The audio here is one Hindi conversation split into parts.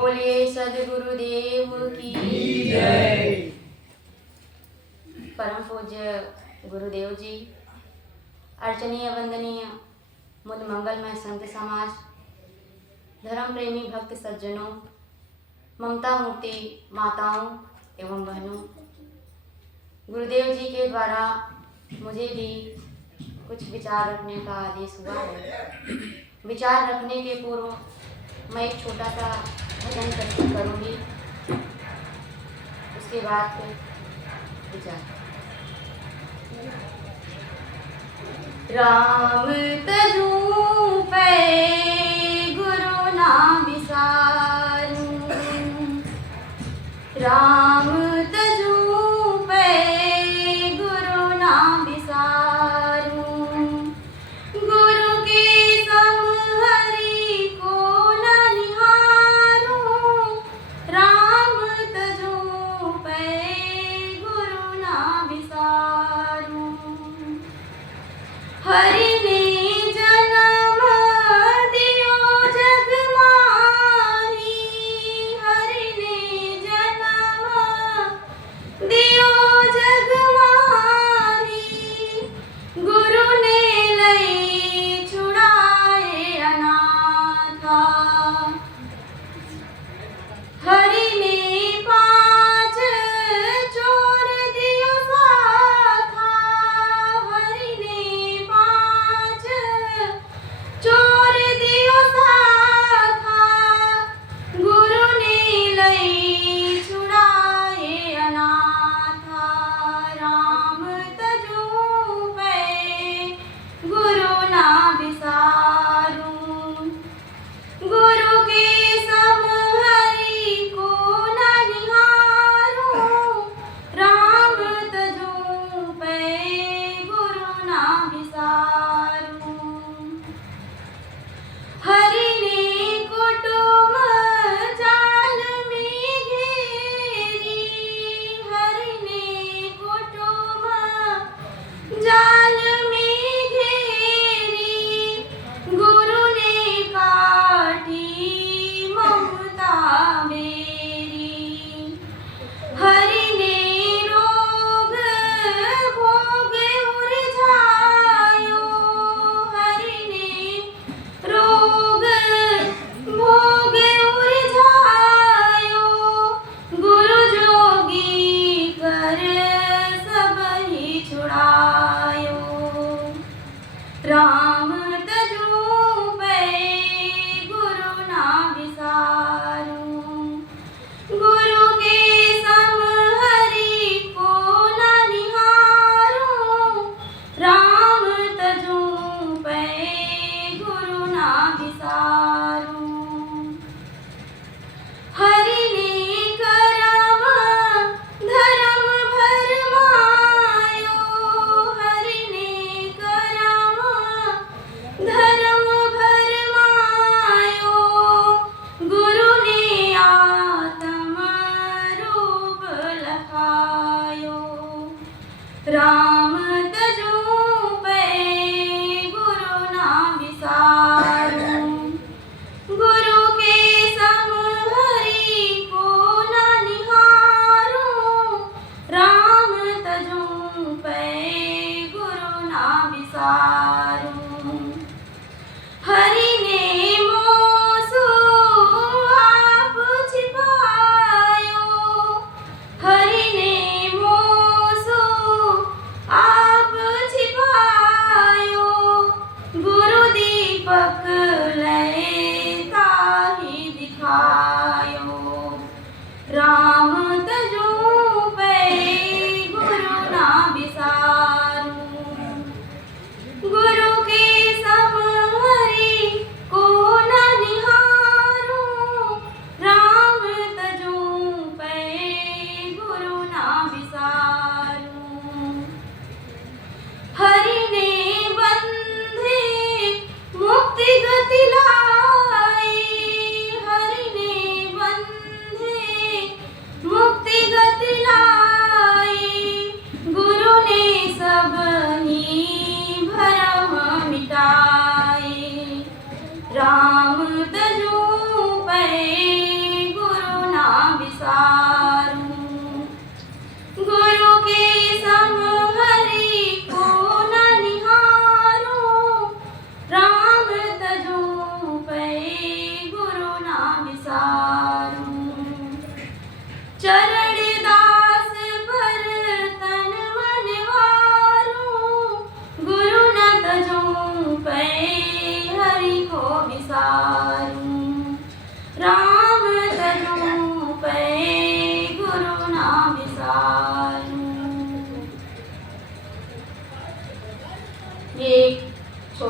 बोलिए सदगुरुदेव की जय। परम पूज्य गुरुदेव जी, अर्चनीय वंदनीय मुद मंगलमय संत समाज, धर्म प्रेमी भक्त सज्जनों, ममता मूर्ति माताओं एवं बहनों, गुरुदेव जी के द्वारा मुझे भी कुछ विचार रखने का आदेश हुआ है। विचार रखने के पूर्व मैं एक छोटा सा भजन प्रस्तुत करूंगी, उसके बाद फिर विचार। राम तजू पे गुरु ना बिसारू, राम तजू पे गुरु ना बिसारू, गुरु के सम हरि को न निहारू, राम तजू पे गुरु ना बिसारू। हरि ने जन्म दियो जग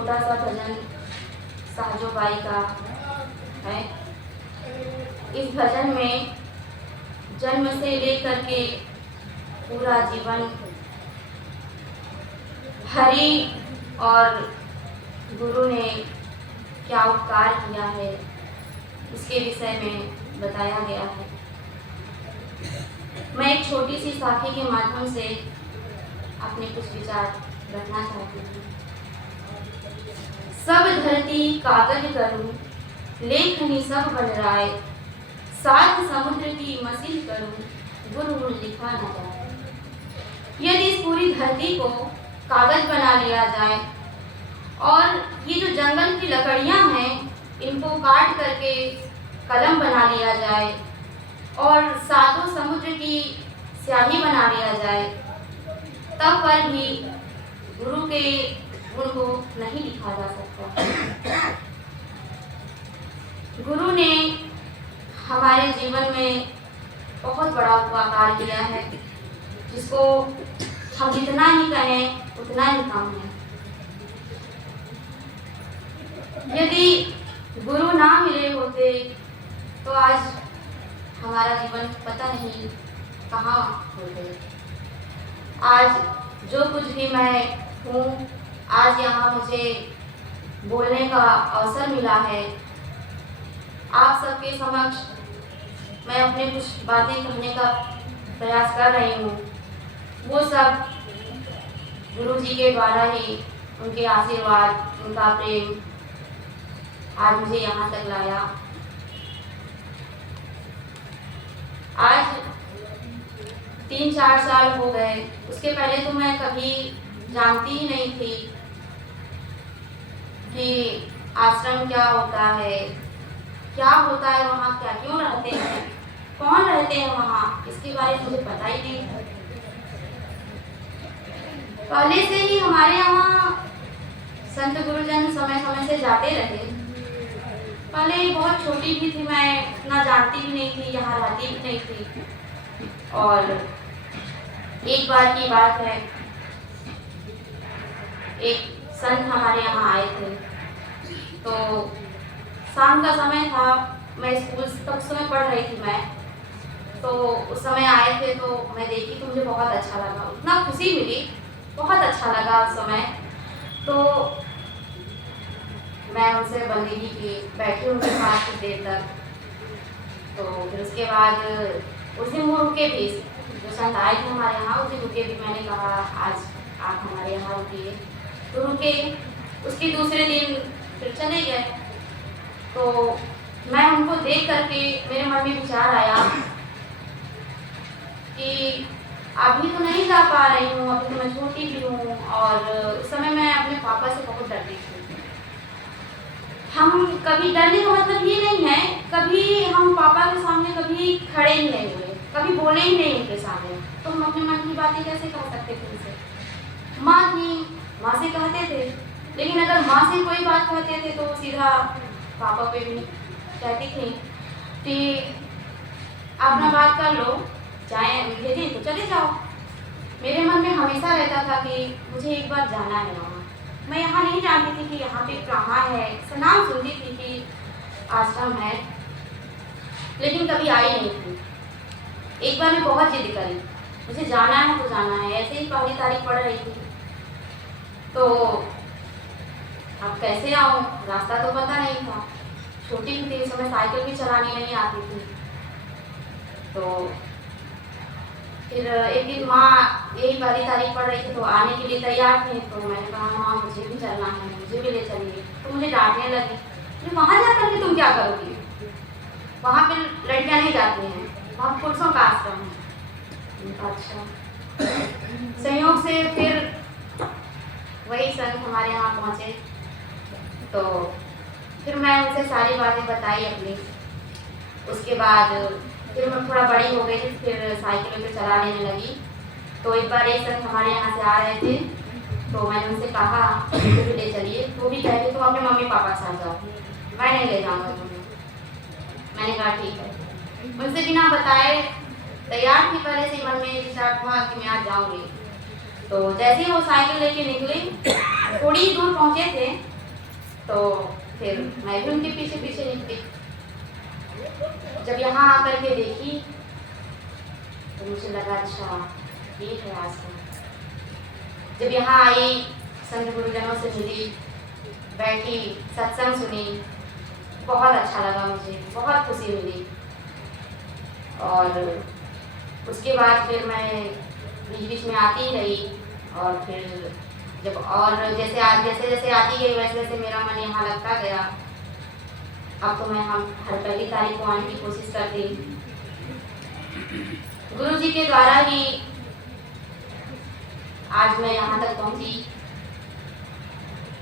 छोटा सा भजन साजो बाई का है। इस भजन में जन्म से लेकर के पूरा जीवन हरि और गुरु ने क्या उपकार किया है इसके विषय में बताया गया है। मैं एक छोटी सी साखी के माध्यम से अपने कुछ विचार रखना चाहती हूँ। सब धरती कागज करूं, लेखनी सब बन राय, सात समुद्र की मसीह करूं, गुरु गुण लिखा न जाए। यदि इस पूरी धरती को कागज बना लिया जाए और ये जो जंगल की लकड़ियां हैं इनको काट करके कलम बना लिया जाए और सातों समुद्र की स्याही बना लिया जाए, तब पर भी गुरु के गुण को नहीं लिखा जा सकता। गुरु ने हमारे जीवन में बहुत बड़ा उपकार किया है, जिसको हम जितना ही कहें उतना ही कम है। यदि गुरु ना मिले होते तो आज हमारा जीवन पता नहीं कहाँ होते। आज जो कुछ भी मैं हूँ, आज यहाँ मुझे बोलने का अवसर मिला है, आप सबके समक्ष मैं अपने कुछ बातें कहने का प्रयास कर रही हूँ। वो सब गुरु जी के द्वारा ही, उनके आशीर्वाद, उनका प्रेम आज मुझे यहाँ तक लाया। आज 3-4 साल हो गए, उसके पहले तो मैं कभी जानती ही नहीं थी कि आश्रम क्या होता है, क्या होता है वहाँ, क्या क्यों रहते हैं, कौन रहते हैं वहाँ, इसके बारे में मुझे पता ही नहीं था। पहले से ही हमारे यहाँ संत गुरुजन समय समय से जाते रहे। पहले बहुत छोटी भी थी मैं, इतना जानती भी नहीं थी, यहाँ रहती भी नहीं थी। और एक बार की बात है, एक संत हमारे यहाँ आए थे, तो शाम का समय था, मैं स्कूल तब समय पढ़ रही थी मैं, तो उस समय आए थे तो मैं देखी तो मुझे बहुत अच्छा लगा, उतना खुशी मिली, बहुत अच्छा लगा उस समय। तो मैं उनसे बंदगी की, बैठी उनके पास कुछ देर तक। तो फिर उसके बाद उस दिन वो रुके भी, जो संत आए थे हमारे यहाँ उस दिन रुके भी। मैंने कहा आज आप हमारे यहाँ रुकिए, तो रुके। उसके दूसरे दिन फिर चले गए। तो मैं उनको देख करके मेरे मन में विचार आया कि अभी तो नहीं जा पा रही हूँ, अभी तो मैं छोटी भी हूँ, और उस समय मैं अपने पापा से बहुत डरती थी। हम कभी डरने का मतलब ये नहीं है, कभी हम पापा के सामने कभी खड़े ही नहीं हुए, कभी बोले ही नहीं उनके सामने, तो हम अपने मन की बातें कैसे कह सकते थे उनसे। माँ थी, माँ से कहते थे, लेकिन अगर माँ से कोई बात कहते थे तो सीधा पापा पे भी कहती थी कि अपना बात कर लो, चाहे भेजें तो चले जाओ। मेरे मन में हमेशा रहता था कि मुझे एक बार जाना है वहाँ। मैं यहाँ नहीं जानती थी कि यहाँ पे कहाँ है, नाम सुनती थी कि आश्रम है, लेकिन कभी आई नहीं थी। एक बार मैं बहुत जिद करी, मुझे जाना है तो जाना है। ऐसे ही पहली तारीख पड़ रही थी, तो अब कैसे आऊँ, रास्ता तो पता नहीं था, छोटी भी थी उस समय, साइकिल भी चलानी नहीं आती थी। तो फिर एक दिन माँ यही पहली तारीख पड़ रही थी तो आने के लिए तैयार थे, तो मैंने कहा माँ मुझे भी चलना है, मुझे भी ले चलिए। तो मुझे डांटने लगी, तो वहाँ जा करके तुम क्या करोगी, वहाँ पे लड़कियाँ नहीं जाती हैं, वहाँ पुरुषों का आश्रम है। अच्छा। संयोग से फिर वही संत हमारे यहाँ पहुँचे, तो फिर मैं उनसे सारी बातें बताई अपनी। उसके बाद फिर मैं थोड़ा बड़ी हो गई थी, फिर साइकिल पे चला लेने लगी। तो एक बार एक संत हमारे यहाँ से आ रहे थे, तो मैंने उनसे कहा मुझे भी ले चलिए। वो भी कहे तुम अपने मम्मी पापा के साथ जाओ, मैं नहीं ले जाऊँगा तुम्हें। मैंने कहा ठीक है। उनसे बिना बताए तैयार थी, पहले से मन में विचार था कि मैं आज जाऊँगी। तो जैसे ही वो साइकिल लेके निकले, थोड़ी ही दूर पहुँचे थे तो फिर मैं भी उनके पीछे पीछे निकली। जब यहाँ आकर के देखी तो मुझे लगा अच्छा ये है आश्रम। जब यहाँ आई, संत गुरुजनों से मिली, बैठी, सत्संग सुनी, बहुत अच्छा लगा, मुझे बहुत खुशी मिली। और उसके बाद फिर मैं बीच बीच में आती ही रही। और फिर जब और जैसे जैसे आती गई वैसे वैसे मेरा मन यहाँ लगता गया। अब तो मैं हर पहली तारीख को आने की कोशिश करती। गुरु जी के द्वारा ही आज मैं यहाँ तक पहुँची।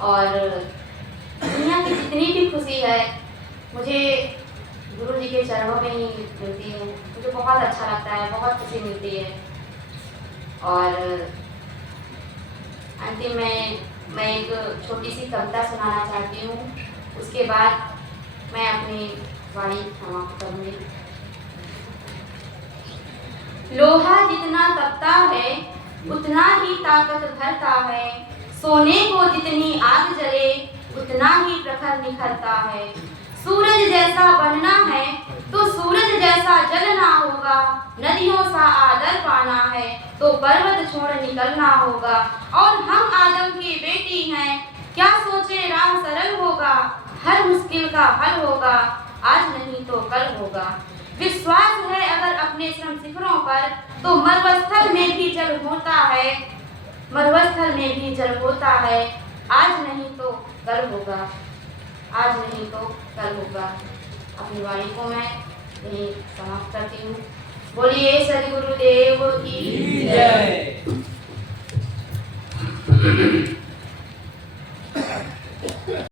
और दुनिया की जितनी भी खुशी है मुझे गुरु जी के चरणों में ही मिलती है। मुझे बहुत अच्छा लगता है, बहुत खुशी मिलती है। और अंतिम में मैं एक छोटी सी कविता सुनाना चाहती हूँ, उसके बाद मैं अपनी वाणी समाप्त करूँगी। लोहा जितना तपता है उतना ही ताकत भरता है, सोने को जितनी आग जले उतना ही प्रखर निखरता है। सूरज जैसा बनना है तो सूरज जैसा जलना होगा, नदियों सा आदर पाना है तो पर्वत छोड़ निकलना होगा। और हम आदम की बेटी हैं, क्या सोचे राम सरल होगा, हर मुश्किल का हल होगा, आज नहीं तो कल होगा। विश्वास है अगर अपने श्रम शिखरों पर तो मरुस्थल में भी जल होता है, मरुस्थल में भी जल होता है, आज नहीं तो कल होगा, आज नहीं तो कल होगा। अपनी वाणी को मैं यही समाप्त करती हूँ। बोलिए सद्गुरुदेव की जय।